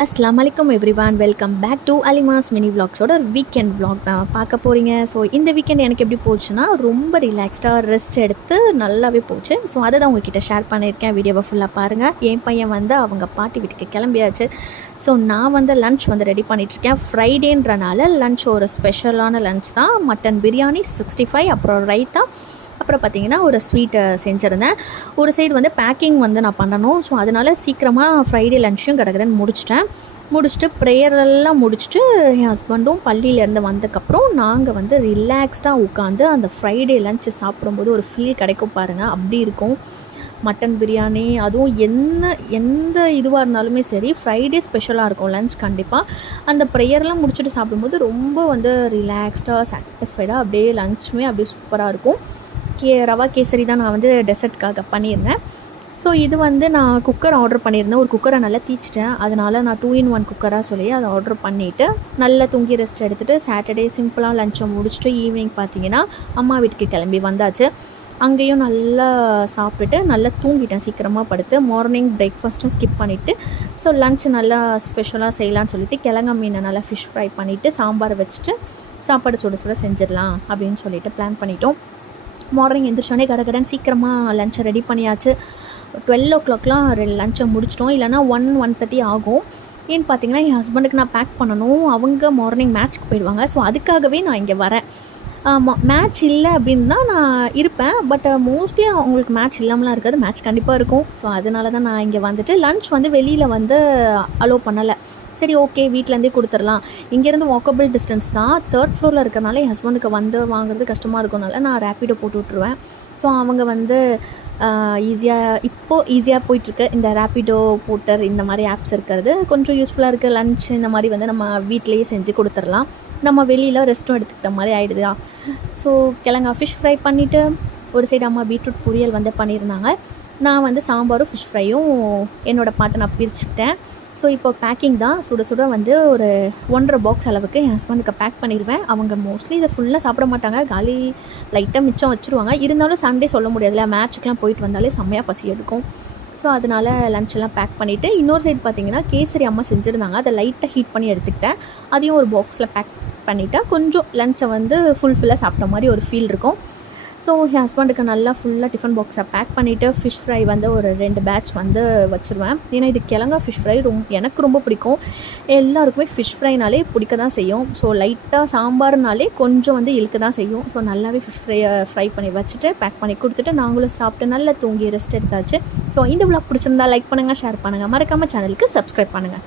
அஸ்ஸலாமு அலைக்கும் everyone, welcome back to Alima's mini விளாக்ஸோட வீக்கெண்ட் விளாக் தான் பார்க்க போகிறீங்க. ஸோ இந்த வீக்கெண்ட் எனக்கு எப்படி போச்சுன்னா, ரொம்ப ரிலாக்ஸ்டாக ரெஸ்ட் எடுத்து நல்லாவே போச்சு. ஸோ அதை தான் உங்ககிட்ட ஷேர் பண்ணியிருக்கேன். வீடியோவை ஃபுல்லாக பாருங்கள். என் பையன் வந்து அவங்க பாட்டி வீட்டுக்கு கிளம்பியாச்சு. ஸோ நான் வந்து லன்ச் வந்து ரெடி பண்ணிகிட்ருக்கேன். ஃப்ரைடேன்றனால லன்ச் ஒரு ஸ்பெஷலான லன்ச் தான். மட்டன் பிரியாணி, 65, அப்புறம் ரைத்தா, அப்புறம் பார்த்திங்கன்னா ஒரு ஸ்வீட்டை செஞ்சுருந்தேன். ஒரு சைடு வந்து பேக்கிங் வந்து நான் பண்ணணும். ஸோ அதனால் சீக்கிரமாக ஃப்ரைடே லன்ச்சும் கடகடன்னு முடிச்சுட்டு ப்ரேயரெல்லாம் முடிச்சுட்டு என் ஹஸ்பண்டும் பள்ளியிலேருந்து வந்ததுக்கப்புறம் நாங்கள் வந்து ரிலாக்ஸ்டாக உட்காந்து அந்த ஃப்ரைடே லன்ச்சு சாப்பிடும்போது ஒரு ஃபீல் கிடைக்கும் பாருங்கள். அப்படி இருக்கும். மட்டன் பிரியாணி, அதுவும் எந்த இதுவாக இருந்தாலுமே சரி, ஃப்ரைடே ஸ்பெஷலாக இருக்கும் லன்ச் கண்டிப்பாக. அந்த ப்ரேயர்லாம் முடிச்சுட்டு சாப்பிடும்போது ரொம்ப வந்து ரிலாக்ஸ்டாக சாட்டிஸ்ஃபைடாக அப்படியே லன்ச்சுமே அப்படியே சூப்பராக இருக்கும். ரவா கேசரி தான் நான் வந்து டெசர்ட்காக பண்ணியிருந்தேன். ஸோ இது வந்து நான் குக்கர் ஆர்டர் பண்ணியிருந்தேன். ஒரு குக்கரை நல்லா தீச்சிட்டேன். அதனால் நான் 2-in-1 குக்கராக சொல்லி அதை ஆர்டர் பண்ணிவிட்டு நல்லா தூங்கி ரெஸ்ட் எடுத்துகிட்டு சாட்டர்டே சிம்பிளாக லன்ச்சை முடிச்சுட்டு ஈவினிங் பார்த்திங்கன்னா அம்மா வீட்டுக்கு கிளம்பி வந்தாச்சு. அங்கேயும் நல்லா சாப்பிட்டுட்டு நல்லா தூங்கிட்டேன். சீக்கிரமாக படுத்து மார்னிங் பிரேக்ஃபாஸ்ட்டும் ஸ்கிப் பண்ணிவிட்டு ஸோ லன்ச் நல்லா ஸ்பெஷலாக செய்யலான்னு சொல்லிவிட்டு கிழங்கா மீனை நல்லா ஃபிஷ் ஃப்ரை பண்ணிவிட்டு சாம்பார் வச்சுட்டு சாப்பாடு சுட செஞ்சிடலாம் அப்படின்னு சொல்லிட்டு பிளான் பண்ணிட்டோம். மார்னிங் எழுந்திரிச்சோடனே கடகடன் சீக்கிரமாக லன்ச்சை ரெடி பண்ணியாச்சு. 12 o'clockலாம் லன்ச்சை முடிச்சிட்டோம். இல்லைனா 1-1:30 ஆகும். ஏன்னு பார்த்தீங்கன்னா என் ஹஸ்பண்டுக்கு நான் பேக் பண்ணணும். அவங்க மார்னிங் மேட்ச்க்கு போயிடுவாங்க. ஸோ அதுக்காகவே நான் இங்கே வரேன். மேட்ச் இல்லை அப்படின்னா நான் இருப்பேன். பட் மோஸ்ட்லி அவங்களுக்கு மேட்ச் இல்லாமலாம் இருக்காது. மேட்ச் கண்டிப்பாக இருக்கும். ஸோ அதனால தான் நான் இங்கே வந்துட்டு லன்ச் வந்து வெளியில் வந்து அலோவ் பண்ணலை. சரி, ஓகே, வீட்டிலேருந்தே கொடுத்துடலாம். இங்கேருந்து வாக்கபிள் டிஸ்டன்ஸ் தான். 3rd ஃப்ளோரில் இருக்கிறனால என் ஹஸ்பண்டுக்கு வந்து வாங்குறது கஷ்டமாக இருக்கனால நான் ரேப்பிடோ போட்டு விட்ருவேன். ஸோ அவங்க வந்து ஈஸியாக போயிட்டுருக்கு. இந்த ரேப்பிடோ போட்டர் இந்த மாதிரி ஆப்ஸ் இருக்கிறது கொஞ்சம் யூஸ்ஃபுல்லாக இருக்குது. லன்ச் இந்த மாதிரி வந்து நம்ம வீட்டிலையே செஞ்சு கொடுத்துடலாம். நம்ம வெளியில் ரெஸ்ட்டும் எடுத்துக்கிட்ட மாதிரி ஆகிடுதா. ஸோ கிழங்கா ஃபிஷ் ஃப்ரை பண்ணிவிட்டு ஒரு சைடு அம்மா பீட்ரூட் பொரியல் வந்து பண்ணியிருந்தாங்க. நான் வந்து சாம்பாரும் ஃபிஷ் ஃப்ரையும் என்னோடய பாட்டை நான் பிரிச்சுக்கிட்டேன். ஸோ இப்போ பேக்கிங் தான். சுட வந்து ஒரு 1.5 பாக்ஸ் அளவுக்கு என் ஹஸ்பண்டுக்கு பேக் பண்ணிடுவேன். அவங்க மோஸ்ட்லி இதை ஃபுல்லாக சாப்பிட மாட்டாங்க. காலி லைட்டாக மிச்சம் வச்சுருவாங்க. இருந்தாலும் சண்டே சொல்ல முடியாதுல்ல, மேட்ச்சுக்கெலாம் போயிட்டு வந்தாலே செம்மையாக பசி எடுக்கும். ஸோ அதனால் லன்ச்செல்லாம் பேக் பண்ணிவிட்டு இன்னொரு சைடு பார்த்திங்கன்னா கேசரி அம்மா செஞ்சுருந்தாங்க. அதை லைட்டாக ஹீட் பண்ணி எடுத்துக்கிட்டேன். அதையும் ஒரு பாக்ஸில் பேக் பண்ணிவிட்டா கொஞ்சம் லன்ச்சை வந்து ஃபுல்லாக சாப்பிட்ட மாதிரி ஒரு ஃபீல் இருக்கும். ஸோ என் ஹஸ்பண்டுக்கு நல்லா ஃபுல்லாக டிஃபன் பாக்ஸை பேக் பண்ணிவிட்டு ஃபிஷ் ஃப்ரை வந்து ஒரு 2 பேட்ச் வந்து வச்சுருவேன். ஏன்னா இது கிழங்கா ஃபிஷ் ஃப்ரை எனக்கு ரொம்ப பிடிக்கும். எல்லாருக்குமே ஃபிஷ் ஃப்ரைனாலே பிடிக்க தான் செய்யும். ஸோ லைட்டாக சாம்பார்னாலே கொஞ்சம் வந்து இழுக்க தான் செய்யும். ஸோ நல்லாவே ஃபிஷ் ஃப்ரை பண்ணி வச்சுட்டு பேக் பண்ணி கொடுத்துட்டு நாங்களும் சாப்பிட்டு நல்லா தூங்கி ரெஸ்ட் எடுத்தாச்சு. ஸோ இந்த விளாக் பிடிச்சிருந்தா லைக் பண்ணுங்கள், ஷேர் பண்ணுங்கள், மறக்காமல் சேனலுக்கு சப்ஸ்கிரைப் பண்ணுங்கள்.